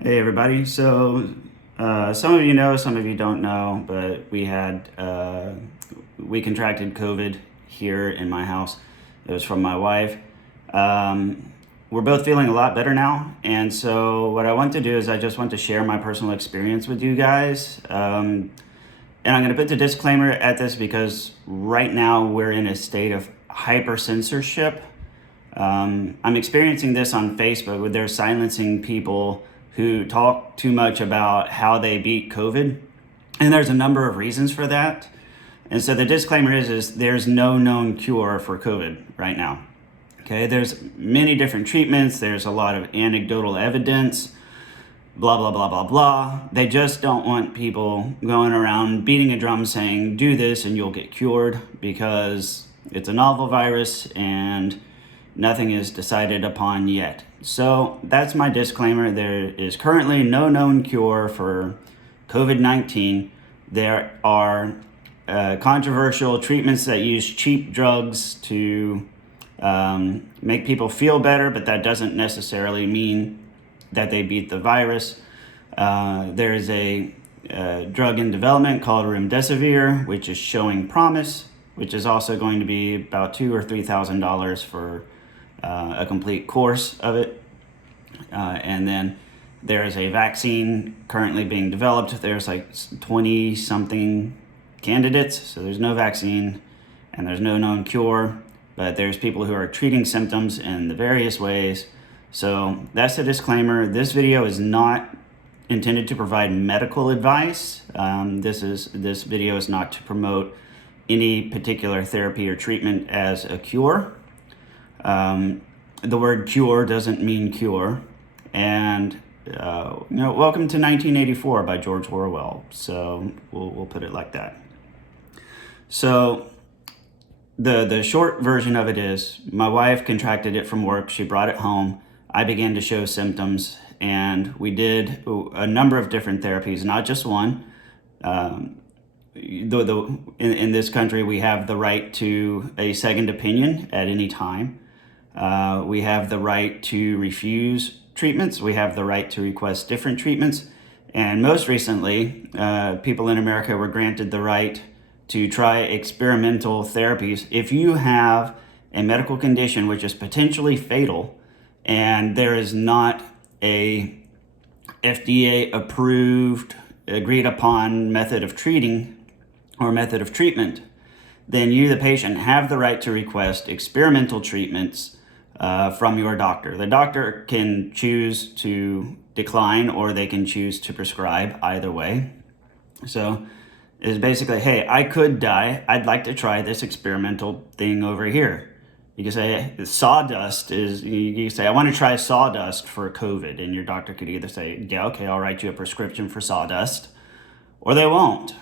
Hey everybody. Some of you know, some of you don't know, but we contracted COVID here in my house. It was from my wife. We're both feeling a lot better now, and so what I want to do is I just want to share my personal experience with you guys. And I'm going to put the disclaimer at this because right now we're in a state of hyper censorship. I'm experiencing this on Facebook where they're silencing people who talk too much about how they beat COVID. And there's a number of reasons for that. And so the disclaimer is there's no known cure for COVID right now. Okay, there's many different treatments. There's a lot of anecdotal evidence, blah, blah, blah, blah, blah. They just don't want people going around beating a drum saying, do this and you'll get cured, because it's a novel virus and nothing is decided upon yet. So that's my disclaimer. There is currently no known cure for COVID-19. There are controversial treatments that use cheap drugs to make people feel better, but that doesn't necessarily mean that they beat the virus. There is a drug in development called remdesivir, which is showing promise, which is also going to be about $2,000 or $3,000 for a complete course of it. And then there is a vaccine currently being developed. There's like 20 something candidates. So there's no vaccine and there's no known cure, but there's people who are treating symptoms in the various ways. So that's the disclaimer. This video is not intended to provide medical advice. This video is not to promote any particular therapy or treatment as a cure. The word cure doesn't mean cure. And welcome to 1984 by George Orwell. So we'll put it like that. So the short version of it is my wife contracted it from work. She brought it home. I began to show symptoms, and we did a number of different therapies, not just one. In this country, we have the right to a second opinion at any time. We have the right to refuse treatments. We have the right to request different treatments. And most recently, people in America were granted the right to try experimental therapies. If you have a medical condition which is potentially fatal and there is not a FDA approved, agreed upon method of treating or method of treatment, then you, the patient, have the right to request experimental treatments from your doctor. The doctor can choose to decline or they can choose to prescribe, either way. So it's basically, hey, I could die. I'd like to try this experimental thing over here. You can say sawdust is, you say, I want to try sawdust for COVID. And your doctor could either say, yeah, okay, I'll write you a prescription for sawdust, or they won't,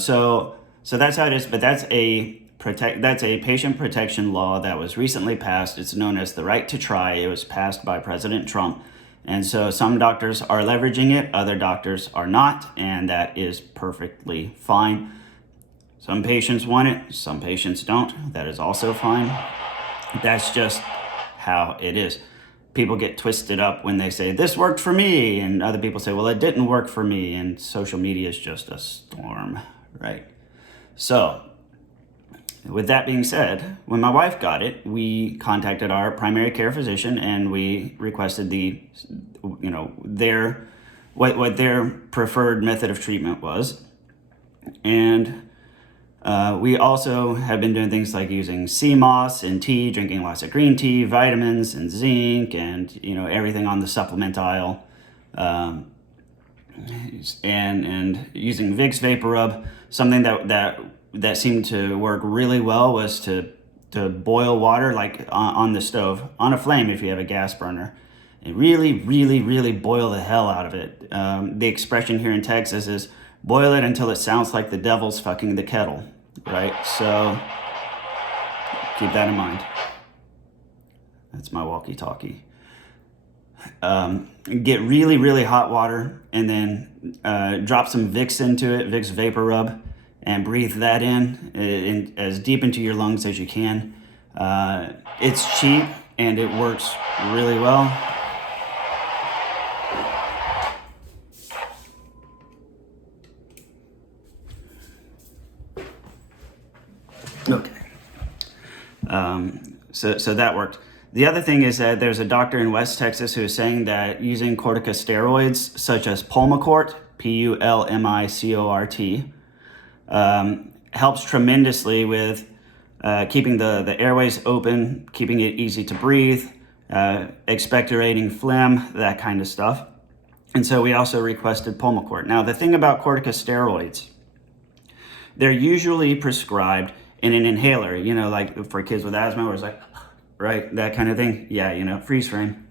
So that's how it is. But that's a patient protection law that was recently passed. It's known as the right to try. It was passed by President Trump. And so some doctors are leveraging it, other doctors are not, and that is perfectly fine. Some patients want it, some patients don't. That is also fine. That's just how it is. People get twisted up when they say, this worked for me, and other people say, well, it didn't work for me, and social media is just a storm, right? So, with that being said, when my wife got it, we contacted our primary care physician and we requested what their preferred method of treatment was. And we also have been doing things like using sea moss and tea, drinking lots of green tea, vitamins and zinc, and everything on the supplement aisle, and using Vicks VapoRub. Something that seemed to work really well was to boil water, like on the stove, on a flame if you have a gas burner, and really, really, really boil the hell out of it. The expression here in Texas is boil it until it sounds like the devil's fucking the kettle, right? So keep that in mind. That's my walkie-talkie. Get really, really hot water and then drop some Vicks into it, Vicks VapoRub, and breathe that in as deep into your lungs as you can. It's cheap and it works really well. Okay. So that worked. The other thing is that there's a doctor in West Texas who is saying that using corticosteroids such as Pulmicort, Pulmicort, helps tremendously with keeping the airways open, keeping it easy to breathe, expectorating phlegm, that kind of stuff. And so we also requested Pulmicort. Now, the thing about corticosteroids, they're usually prescribed in an inhaler, like for kids with asthma, where it's like, right, that kind of thing. Yeah, freeze frame.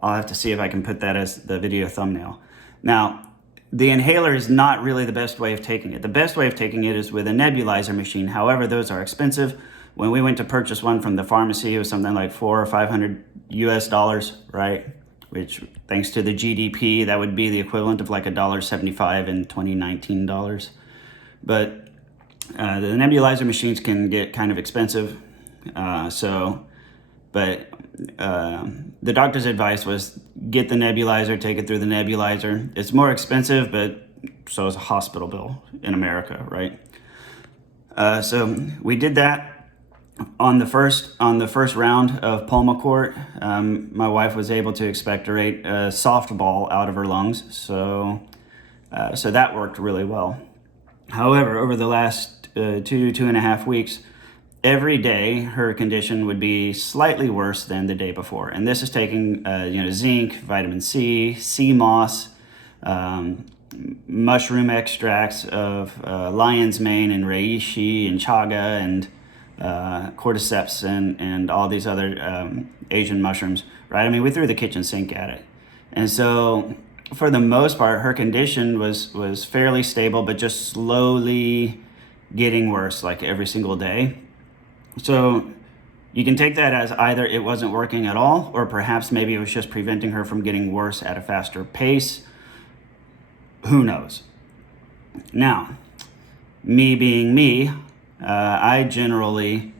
I'll have to see if I can put that as the video thumbnail. Now, the inhaler is not really the best way of taking it. The best way of taking it is with a nebulizer machine. However, those are expensive. When we went to purchase one from the pharmacy, it was something like $400 or $500 US, right? Which, thanks to the GDP, that would be the equivalent of like $1.75 in 2019 dollars. But the nebulizer machines can get kind of expensive. The doctor's advice was get the nebulizer, take it through the nebulizer. It's more expensive, but so is a hospital bill in America, right? So we did that. On the first round of Pulmicort, my wife was able to expectorate a softball out of her lungs, so that worked really well. However, over the last 2.5 weeks, every day her condition would be slightly worse than the day before, and this is taking zinc, vitamin C, sea moss, mushroom extracts of lion's mane and reishi and chaga and cordyceps and all these other Asian mushrooms, right? I mean, we threw the kitchen sink at it. And so for the most part, her condition was fairly stable, but just slowly getting worse, like every single day. So you can take that as either it wasn't working at all, or perhaps maybe it was just preventing her from getting worse at a faster pace. Who knows? Now, me being me, I generally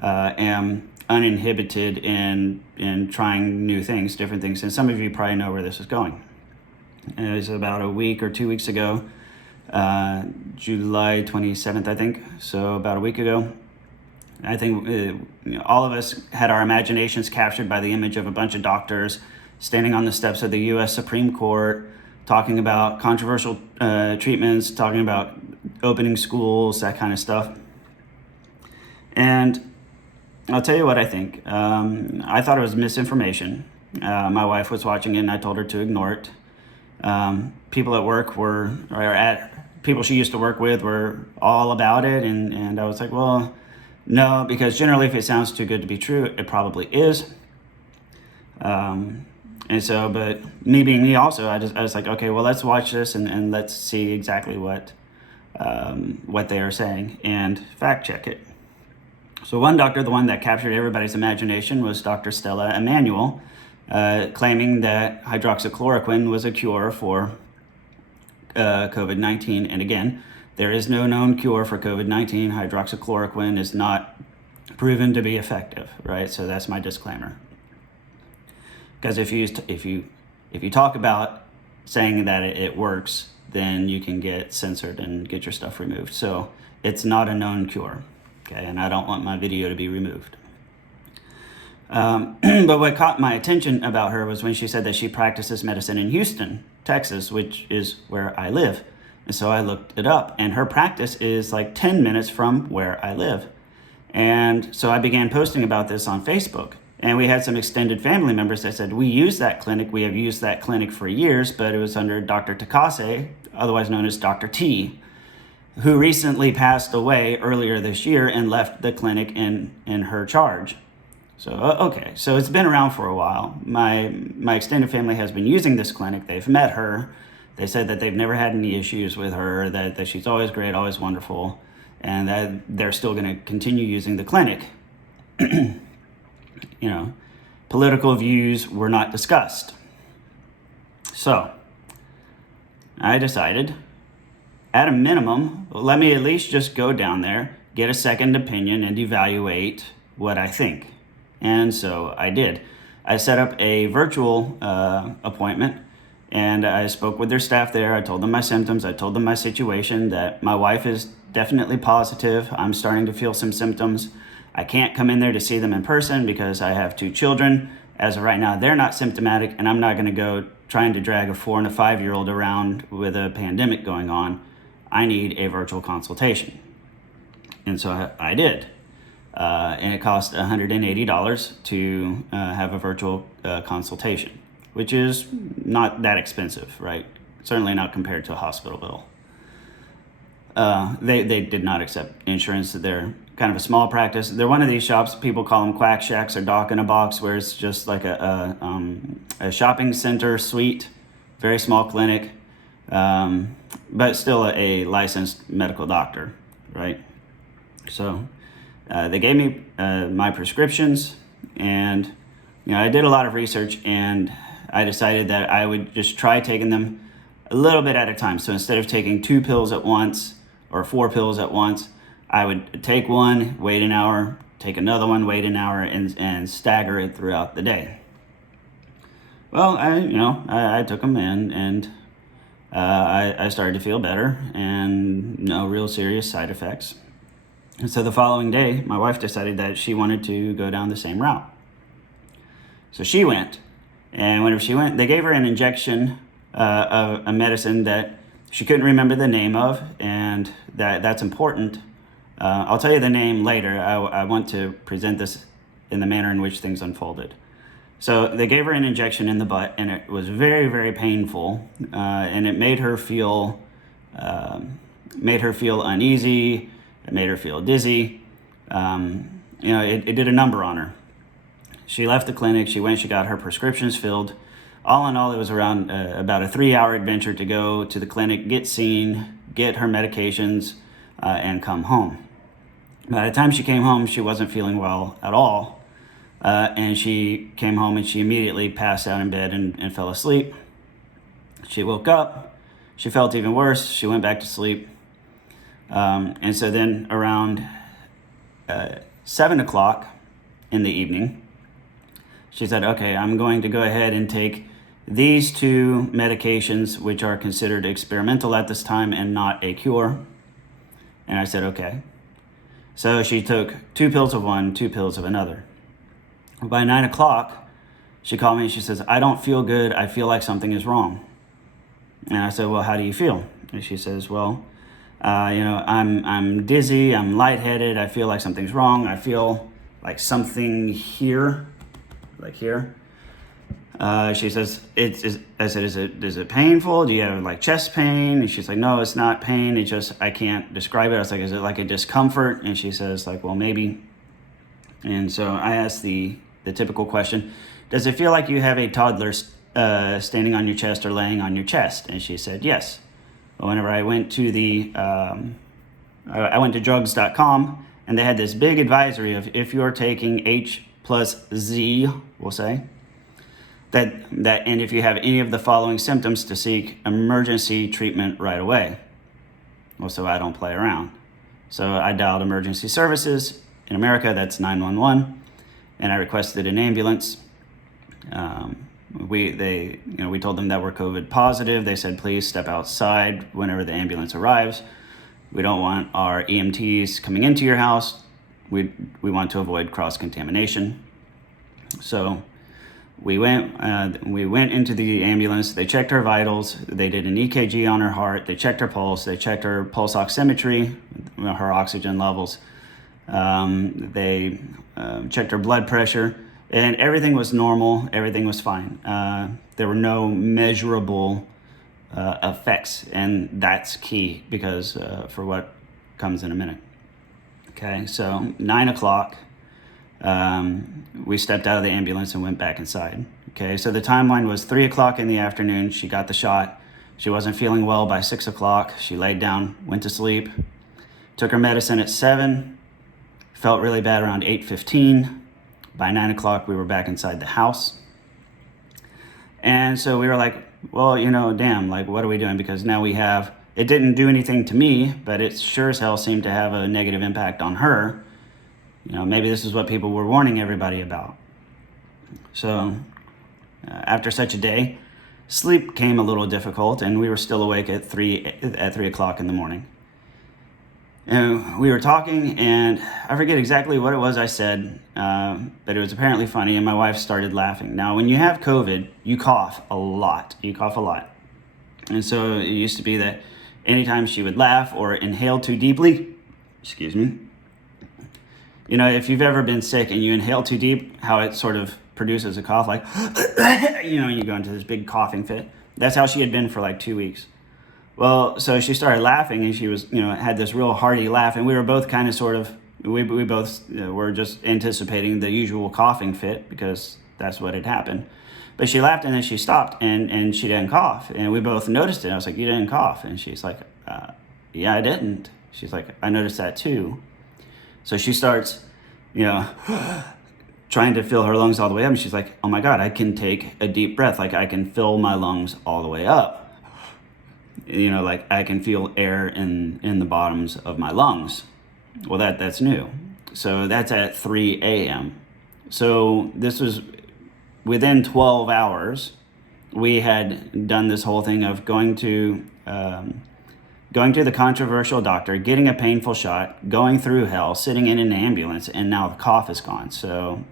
am uninhibited in trying new things, different things. And some of you probably know where this is going. It was about a week or 2 weeks ago, July 27th, I think. So about a week ago. I think all of us had our imaginations captured by the image of a bunch of doctors standing on the steps of the U.S. Supreme Court, talking about controversial treatments, talking about opening schools, that kind of stuff. And I'll tell you what I think. I thought it was misinformation. My wife was watching it, and I told her to ignore it. People at work people she used to work with were all about it, and I was like, well, no, because generally if it sounds too good to be true, it probably is. And so, but me being me also, I was like, okay, well, let's watch this and let's see exactly what they are saying and fact check it. So one doctor, the one that captured everybody's imagination, was Dr. Stella Emanuel, claiming that hydroxychloroquine was a cure for COVID-19. And again, there is no known cure for COVID-19. Hydroxychloroquine is not proven to be effective, right? So that's my disclaimer. Because if you talk about saying that it works, then you can get censored and get your stuff removed. So it's not a known cure, okay? And I don't want my video to be removed. But what caught my attention about her was when she said that she practices medicine in Houston, Texas, which is where I live. And so I looked it up, and her practice is like 10 minutes from where I live. And so I began posting about this on Facebook. And we had some extended family members that said, we use that clinic. We have used that clinic for years, but it was under Dr. Takase, otherwise known as Dr. T, who recently passed away earlier this year and left the clinic in her charge. So, okay, so it's been around for a while. My extended family has been using this clinic. They've met her. They said that they've never had any issues with her, that she's always great, always wonderful, and that they're still going to continue using the clinic. Political views were not discussed. So, I decided, at a minimum, let me at least just go down there, get a second opinion, and evaluate what I think. And so I did. I set up a virtual appointment And I spoke with their staff there. I told them my symptoms. I told them my situation, that my wife is definitely positive. I'm starting to feel some symptoms. I can't come in there to see them in person because I have 2 children. As of right now, they're not symptomatic, and I'm not going to go trying to drag a 4 and a 5-year-old around with a pandemic going on. I need a virtual consultation. And so I did. And it cost $180 to have a virtual consultation, which is not that expensive, right? Certainly not compared to a hospital bill. They did not accept insurance. They're kind of a small practice. They're one of these shops, people call them quack shacks or doc in a box, where it's just like a shopping center suite, very small clinic, but still a licensed medical doctor, right? So they gave me my prescriptions, and I did a lot of research, and I decided that I would just try taking them a little bit at a time. So instead of taking 2 pills at once or 4 pills at once, I would take one, wait an hour, take another one, wait an hour, and stagger it throughout the day. Well, I took them in, and I started to feel better, and no real serious side effects. And so the following day, my wife decided that she wanted to go down the same route. So she went, and whenever she went, they gave her an injection of a medicine that she couldn't remember the name of, and that's important. I'll tell you the name later. I want to present this in the manner in which things unfolded. So they gave her an injection in the butt, and it was very, very painful, and it made her feel uneasy. It made her feel dizzy. It did a number on her. She left the clinic. She went. She got her prescriptions filled. All in all, it was around about a 3-hour adventure to go to the clinic, get seen, get her medications, and come home. By the time she came home, she wasn't feeling well at all. And she came home and she immediately passed out in bed and fell asleep. She woke up. She felt even worse. She went back to sleep. And so then around 7 o'clock in the evening, she said, okay, I'm going to go ahead and take these 2 medications, which are considered experimental at this time and not a cure. And I said, okay. So she took 2 pills of one, 2 pills of another. By 9 o'clock, she called me and she says, I don't feel good. I feel like something is wrong. And I said, well, how do you feel? And she says, well, I'm dizzy. I'm lightheaded. I feel like something's wrong. I feel like something here, like here. She says, I said, is it painful? Do you have like chest pain? And she's like, no, it's not pain. It's just, I can't describe it. I was like, is it like a discomfort? And she says like, well, maybe. And so I asked the typical question, does it feel like you have a toddler standing on your chest or laying on your chest? And she said, yes. But whenever I went to I went to drugs.com, and they had this big advisory of, if you're taking H plus Z, we'll say, that and if you have any of the following symptoms, to seek emergency treatment right away. Well, so I don't play around. So I dialed emergency services. In America, that's 911, and I requested an ambulance. We told them that we're COVID positive. They said, please step outside whenever the ambulance arrives. We don't want our EMTs coming into your house. We want to avoid cross-contamination. So we went into the ambulance. They checked her vitals. They did an EKG on her heart. They checked her pulse. They checked her pulse oximetry, her oxygen levels. They checked her blood pressure, and everything was normal. Everything was fine. There were no measurable effects, and that's key because for what comes in a minute. Okay, so 9 o'clock, we stepped out of the ambulance and went back inside. Okay, so the timeline was 3 o'clock in the afternoon. She got the shot. She wasn't feeling well by 6 o'clock. She laid down, went to sleep, took her medicine at 7, felt really bad around 8:15. By 9 o'clock, we were back inside the house. And so we were like, well, damn, like, what are we doing? Because now it didn't do anything to me, but it sure as hell seemed to have a negative impact on her. Maybe this is what people were warning everybody about. So after such a day, sleep came a little difficult, and we were still awake at 3 o'clock in the morning. And we were talking, and I forget exactly what it was I said, but it was apparently funny, and my wife started laughing. Now, when you have COVID, you cough a lot. And so it used to be that anytime she would laugh or inhale too deeply, excuse me, if you've ever been sick and you inhale too deep, how it sort of produces a cough, like, you go into this big coughing fit. That's how she had been for like 2 weeks. Well, so she started laughing, and she was, had this real hearty laugh, and we were both kind of we both were just anticipating the usual coughing fit, because that's what had happened. But she laughed, and then she stopped, and she didn't cough, and we both noticed it. I was like, "You didn't cough?" And she's like, "Yeah, I didn't." She's like, "I noticed that too." So she starts, trying to fill her lungs all the way up, and she's like, "Oh my God, I can take a deep breath. Like I can fill my lungs all the way up. Like I can feel air in the bottoms of my lungs." Well, that's new. So that's at 3 a.m. So this was within 12 hours. We had done this whole thing of going to the controversial doctor, getting a painful shot, going through hell, sitting in an ambulance, and now the cough is gone. So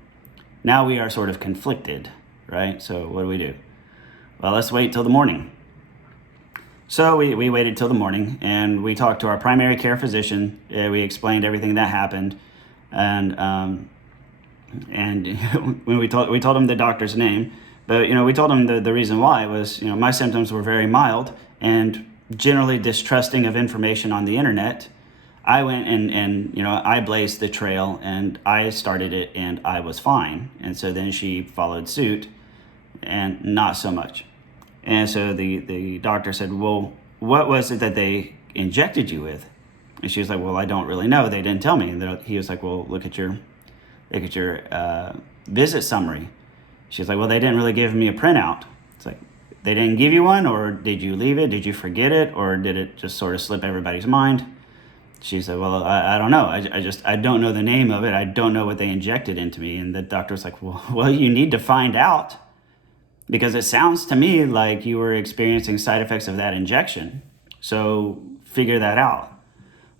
now we are sort of conflicted, right? So what do? Well, let's wait till the morning. So we waited till the morning, and we talked to our primary care physician. We explained everything that happened, and when we told him the doctor's name, but we told him the reason why was my symptoms were very mild, and generally distrusting of information on the internet. I went and I blazed the trail, and I started it, and I was fine. And so then she followed suit, and not so much. And so the doctor said, "Well, what was it that they injected you with?" And she was like, "Well, I don't really know. They didn't tell me." And he was like, "Well, look at your visit summary." She's like, "Well, they didn't really give me a printout." It's like, they didn't give you one, or did you leave it? Did you forget it? Or did it just sort of slip everybody's mind? She said, "Well, I don't know. I don't know the name of it. I don't know what they injected into me." And the doctor was like, well, you need to find out. Because it sounds to me like you were experiencing side effects of that injection. So figure that out.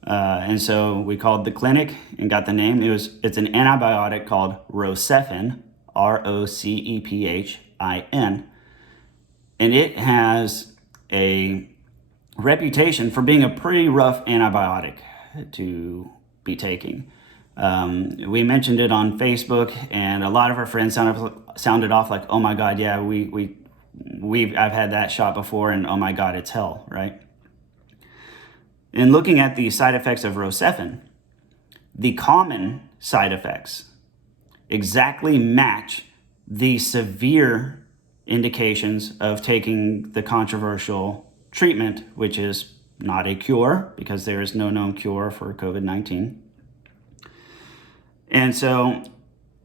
And so we called the clinic and got the name. It's an antibiotic called Rocephin, Rocephin. And it has a reputation for being a pretty rough antibiotic to be taking. We mentioned it on Facebook, and a lot of our friends sounded off like, "Oh my God, yeah, I've had that shot before, and oh my God, it's hell," right? In looking at the side effects of Rocephin, the common side effects exactly match the severe indications of taking the controversial treatment, which is not a cure, because there is no known cure for COVID-19. And so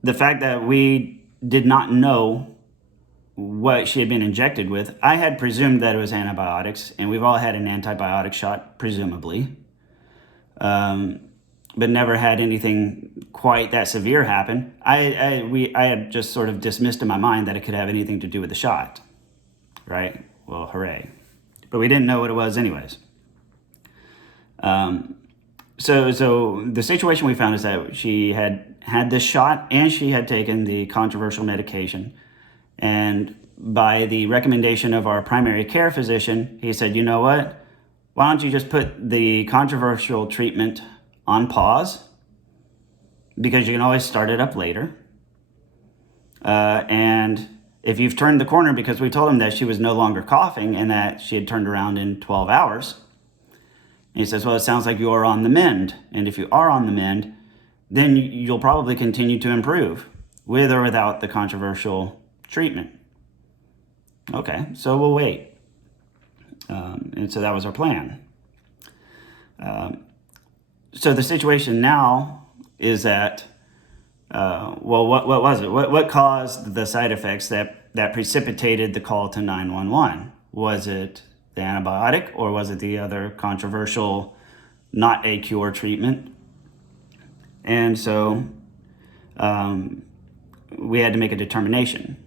the fact that we did not know what she had been injected with, I had presumed that it was antibiotics, and we've all had an antibiotic shot, presumably, but never had anything quite that severe happen. I had just sort of dismissed in my mind that it could have anything to do with the shot, right? Well, hooray. But we didn't know what it was anyways. So the situation we found is that she had this shot, and she had taken the controversial medication. And by the recommendation of our primary care physician, he said, "You know what? Why don't you just put the controversial treatment on pause, because you can always start it up later. And if you've turned the corner," because we told him that she was no longer coughing and that she had turned around in 12 hours. And he says, "Well, it sounds like you are on the mend. And if you are on the mend, then you'll probably continue to improve with or without the controversial treatment." Okay, so we'll wait. And so that was our plan. So the situation now is that, what was it? What caused the side effects that precipitated the call to 911? Was it the antibiotic, or was it the other controversial, not a cure treatment? And so we had to make a determination.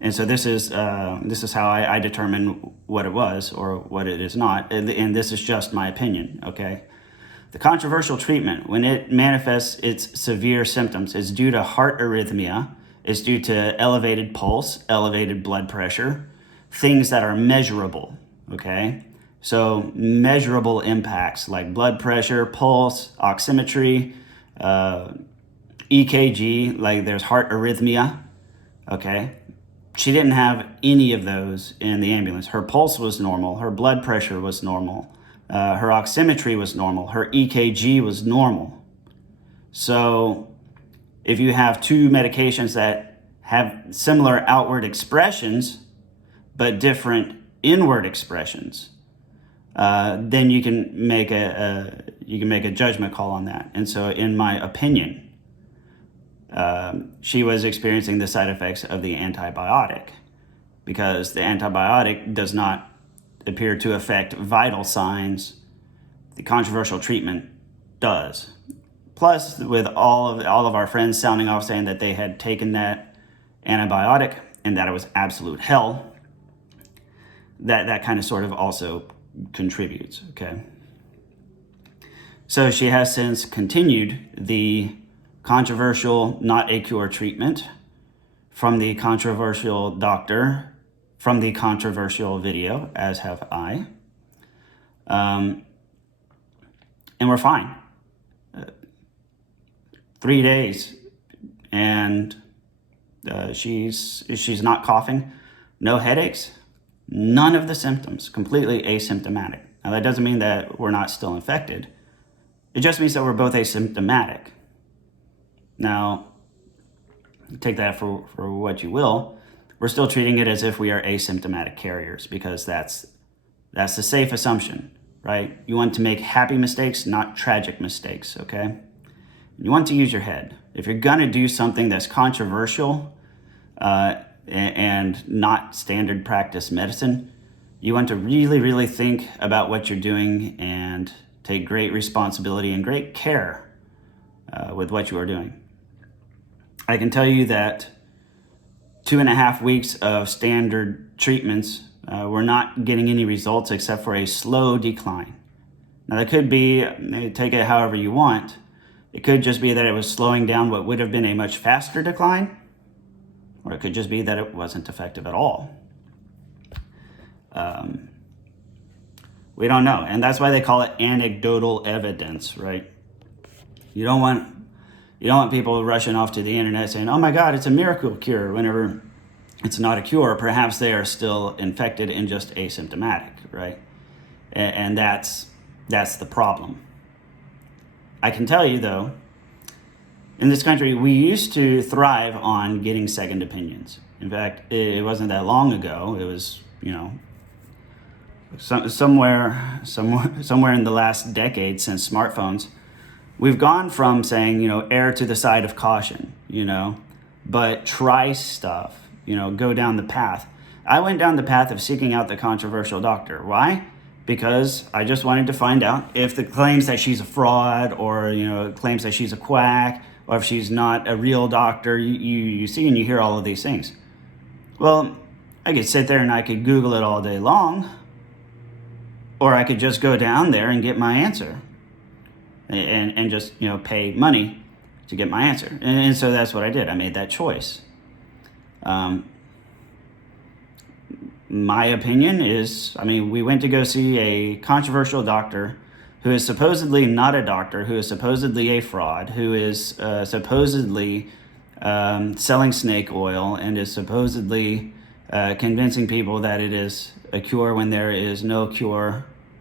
And so this is how I determine what it was or what it is not. And this is just my opinion, okay? The controversial treatment, when it manifests its severe symptoms, is due to heart arrhythmia, is due to elevated pulse, elevated blood pressure, things that are measurable, okay? So measurable impacts like blood pressure, pulse, oximetry, EKG, like there's heart arrhythmia, okay? She didn't have any of those in the ambulance. Her pulse was normal. Her blood pressure was normal. Her oximetry was normal. Her EKG was normal. So if you have two medications that have similar outward expressions, but different inward expressions, then you can make a judgment call on that. And so in my opinion, she was experiencing the side effects of the antibiotic, because the antibiotic does not appear to affect vital signs. The controversial treatment does. Plus, with all of our friends sounding off saying that they had taken that antibiotic and that it was absolute hell, that kind of sort of also contributes, okay? So she has since continued the controversial, not a cure treatment from the controversial doctor, from the controversial video, as have I. And we're fine. 3 days, and she's not coughing, no headaches, none of the symptoms, completely asymptomatic. Now that doesn't mean that we're not still infected. It just means that we're both asymptomatic. Now, take that for what you will. We're still treating it as if we are asymptomatic carriers, because that's the safe assumption, right? You want to make happy mistakes, not tragic mistakes, okay? You want to use your head. If you're gonna do something that's controversial and not standard practice medicine, you want to really, really think about what you're doing and take great responsibility and great care with what you are doing. I can tell you that 2.5 weeks of standard treatments, we're not getting any results except for a slow decline. Now that could be, take it however you want. It could just be that it was slowing down what would have been a much faster decline, or it could just be that it wasn't effective at all. We don't know, and that's why they call it anecdotal evidence, right? You don't want people rushing off to the internet saying, "Oh my God, it's a miracle cure," whenever it's not a cure. Perhaps they are still infected and just asymptomatic, right? And that's the problem. I can tell you though, in this country, we used to thrive on getting second opinions. In fact, it wasn't that long ago. It was, somewhere in the last decade since smartphones, we've gone from saying, err to the side of caution, but try stuff, go down the path. I went down the path of seeking out the controversial doctor. Why? Because I just wanted to find out if the claims that she's a fraud, or, claims that she's a quack, or if she's not a real doctor. You see and you hear all of these things. Well, I could sit there and I could Google it all day long, or I could just go down there and get my answer. And just pay money to get my answer, and so that's what I did. I made that choice. My opinion is, we went to go see a controversial doctor who is supposedly not a doctor, who is supposedly a fraud, who is supposedly selling snake oil, and is supposedly convincing people that it is a cure when there is no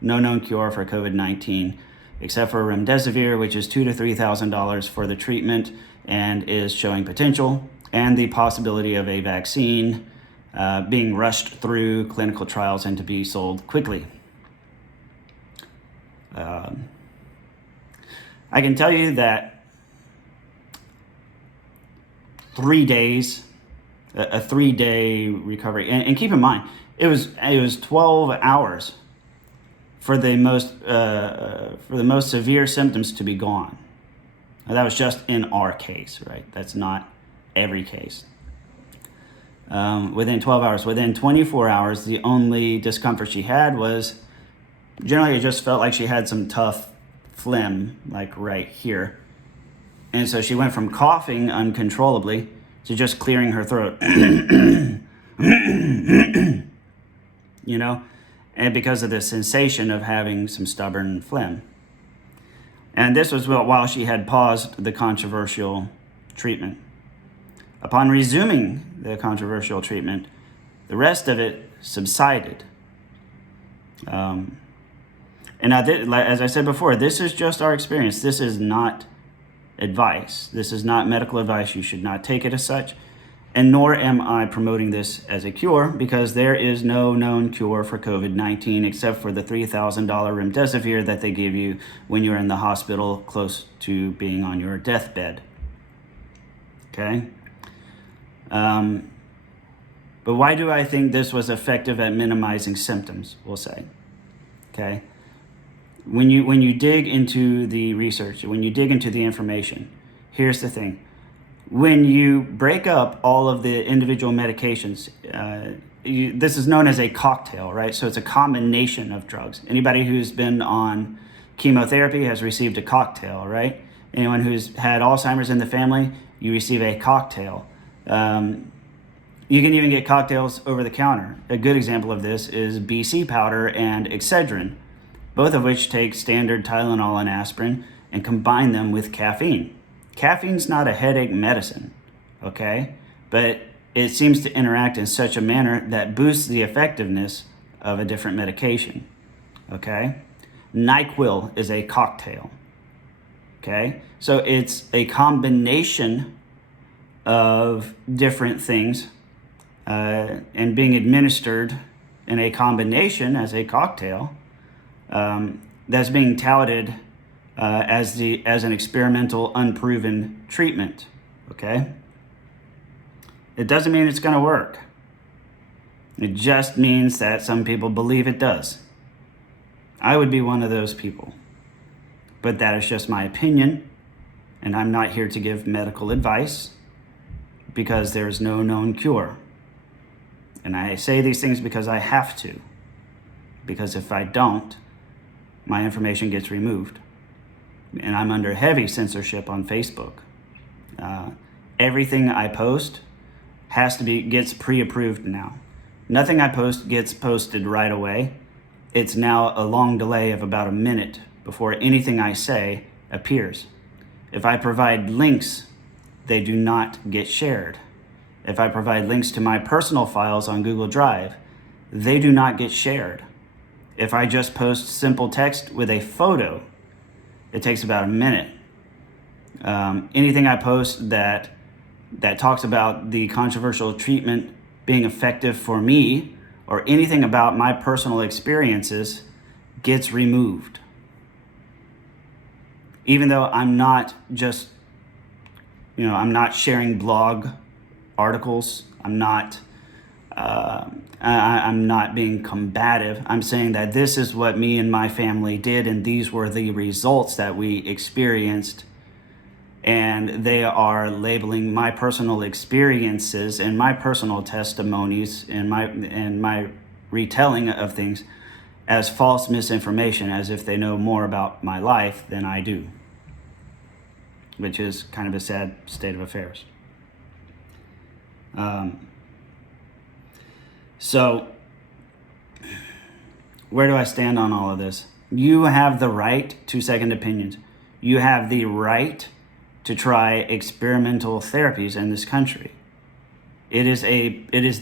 known cure for COVID-19. Except for remdesivir, which is $2,000 to $3,000 for the treatment and is showing potential, and the possibility of a vaccine being rushed through clinical trials and to be sold quickly. I can tell you that 3 days, a 3-day recovery, and keep in mind, it was 12 hours for the most severe symptoms to be gone. Now, that was just in our case, right? That's not every case. within 12 hours. Within 24 hours, the only discomfort she had was, generally it just felt like she had some tough phlegm, like right here. And so she went from coughing uncontrollably to just clearing her throat. You know, and because of the sensation of having some stubborn phlegm. And this was while she had paused the controversial treatment. Upon resuming the controversial treatment, the rest of it subsided. And as I said before, this is just our experience. This is not advice. This is not medical advice. You should not take it as such. And nor am I promoting this as a cure, because there is no known cure for COVID-19 except for the $3,000 remdesivir that they give you when you're in the hospital close to being on your deathbed. Okay? But why do I think this was effective at minimizing symptoms, we'll say? Okay? When you dig into the research, when you dig into the information, here's the thing. When you break up all of the individual medications, this is known as a cocktail, right? So it's a combination of drugs. Anybody who's been on chemotherapy has received a cocktail, right? Anyone who's had Alzheimer's in the family, you receive a cocktail. You can even get cocktails over the counter. A good example of this is BC powder and Excedrin, both of which take standard Tylenol and aspirin and combine them with caffeine. Caffeine's not a headache medicine, okay? But it seems to interact in such a manner that boosts the effectiveness of a different medication, okay? NyQuil is a cocktail, okay? So it's a combination of different things and being administered in a combination as a cocktail that's being touted as an experimental, unproven treatment, okay? It doesn't mean it's going to work. It just means that some people believe it does. I would be one of those people. But that is just my opinion, and I'm not here to give medical advice because there's no known cure. And I say these things because I have to. Because if I don't, my information gets removed. And I'm under heavy censorship on Facebook. Everything I post gets pre-approved now. Nothing I post gets posted right away. It's now a long delay of about a minute before anything I say appears. If I provide links, they do not get shared. If I provide links to my personal files on Google Drive, they do not get shared. If I just post simple text with a photo, it takes about a minute. Anything I post that talks about the controversial treatment being effective for me, or anything about my personal experiences, gets removed. Even though I'm not just, I'm not sharing blog articles. I'm not being combative. I'm saying that this is what me and my family did, and these were the results that we experienced. And they are labeling my personal experiences and my personal testimonies and my retelling of things as false misinformation, as if they know more about my life than I do, which is kind of a sad state of affairs. So, where do I stand on all of this? You have the right to second opinions. You have the right to try experimental therapies in this country. It is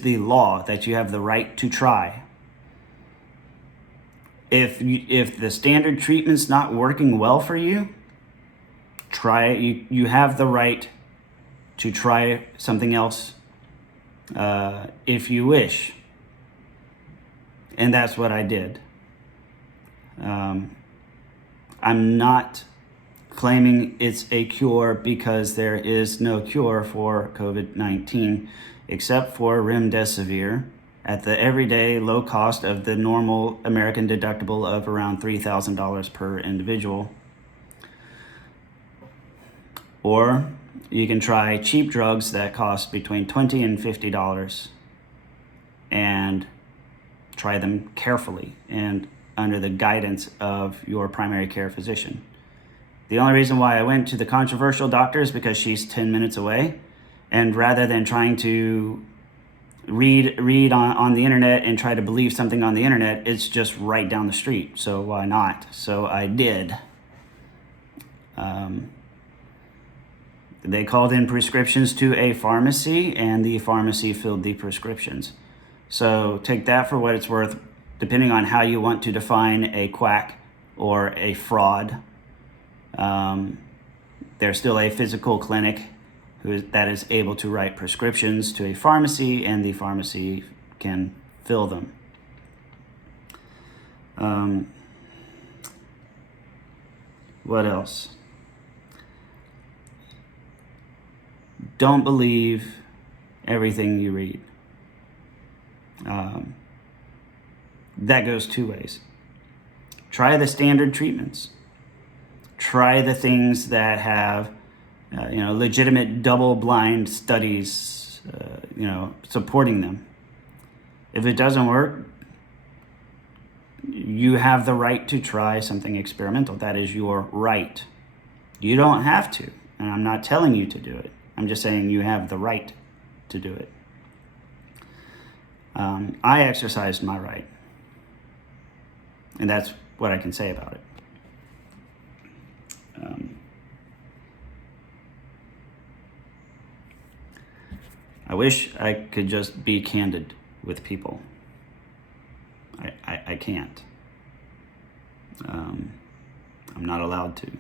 the law that you have the right to try. If the standard treatment's not working well for you, try it. You have the right to try something else if you wish. And that's what I did. I'm not claiming it's a cure, because there is no cure for COVID-19 except for remdesivir at the everyday low cost of the normal American deductible of around $3,000 per individual. Or You can try cheap drugs that cost between $20 and $50 and try them carefully and under the guidance of your primary care physician. The only reason why I went to the controversial doctor is because she's 10 minutes away. And rather than trying to read on the internet and try to believe something on the internet, it's just right down the street. So why not? So I did. They called in prescriptions to a pharmacy, and the pharmacy filled the prescriptions. So take that for what it's worth, depending on how you want to define a quack or a fraud. There's still a physical clinic that is able to write prescriptions to a pharmacy, and the pharmacy can fill them. What else? Don't believe everything you read. That goes two ways. Try the standard treatments. Try the things that have legitimate double-blind studies, supporting them. If it doesn't work, you have the right to try something experimental. That is your right. You don't have to, and I'm not telling you to do it. I'm just saying you have the right to do it. I exercised my right, and that's what I can say about it. I wish I could just be candid with people. I can't. I'm not allowed to.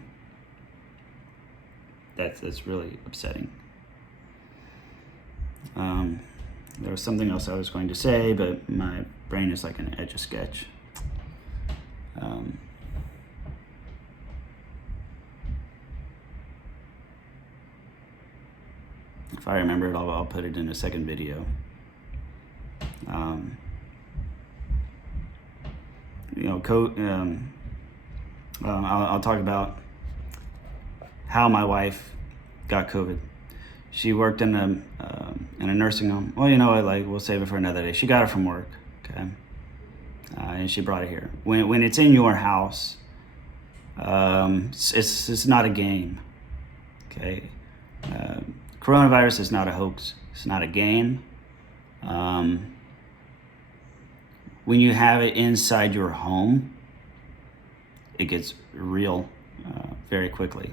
That's really upsetting. There was something else I was going to say, but my brain is like an Etch-a-Sketch. If I remember it, I'll put it in a second video. I'll talk about how my wife got COVID. She worked in a nursing home. Well, we'll save it for another day. She got it from work, okay, and she brought it here. When it's in your house, it's not a game, okay. Coronavirus is not a hoax. It's not a game. When you have it inside your home, it gets real very quickly.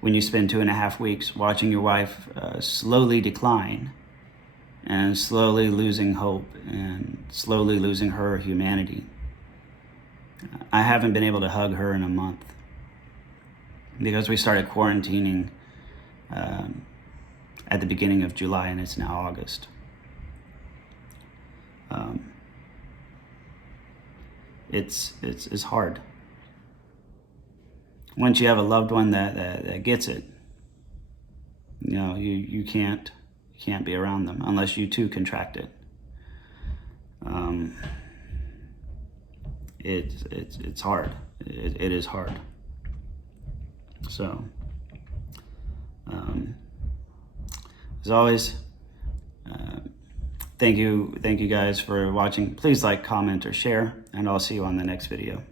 When you spend 2.5 weeks watching your wife slowly decline and slowly losing hope and slowly losing her humanity. I haven't been able to hug her in a month because we started quarantining at the beginning of July, and it's now August. It's hard. Once you have a loved one that gets it, you can't be around them unless you too contract it. It's hard. It is hard. So, as always, thank you guys for watching. Please like, comment, or share, and I'll see you on the next video.